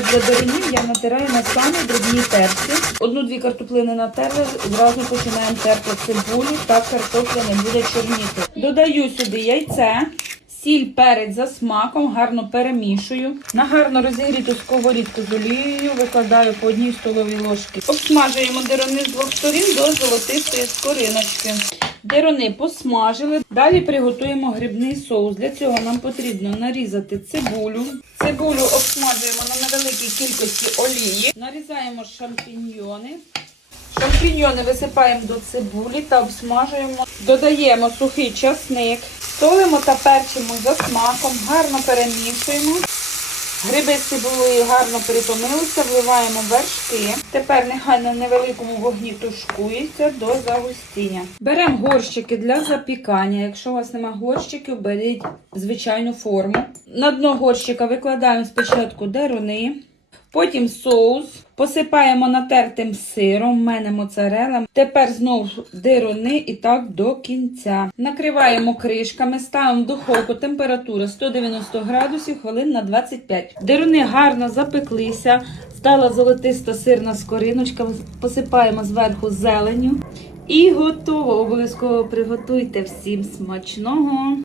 для деренів я натираю на самі дрібні терці. Одну-дві картоплини натерли, зразу починаємо терти цибулю, так картопля не буде чорніти. Додаю сюди яйце. Сіль, перець за смаком, гарно перемішую. На гарно розігріту сковорідку з олією викладаю по одній столовій ложці. Обсмажуємо дерони з двох сторін до золотистої скориночки. Дерони посмажили. Далі приготуємо грибний соус. Для цього нам потрібно нарізати цибулю. Цибулю обсмажуємо на невеликій кількості олії. Нарізаємо шампіньйони. Шампіньйони висипаємо до цибулі та обсмажуємо. Додаємо сухий часник, солимо та перчимо за смаком, гарно перемішуємо. Гриби з цибулею гарно притомилися, вливаємо вершки. Тепер нехай на невеликому вогні тушкується до загустіння. Беремо горщики для запікання. Якщо у вас немає горщиків, беріть звичайну форму. На дно горщика викладаємо спочатку деруни. Потім соус, посипаємо натертим сиром, в мене моцарела. Тепер знову дирони і так до кінця. Накриваємо кришками, ставимо в духовку, температура 190 градусів, хвилин на 25. Дирони гарно запеклися, стала золотиста сирна скориночка, посипаємо зверху зеленю. І готово. Обов'язково приготуйте всім смачного.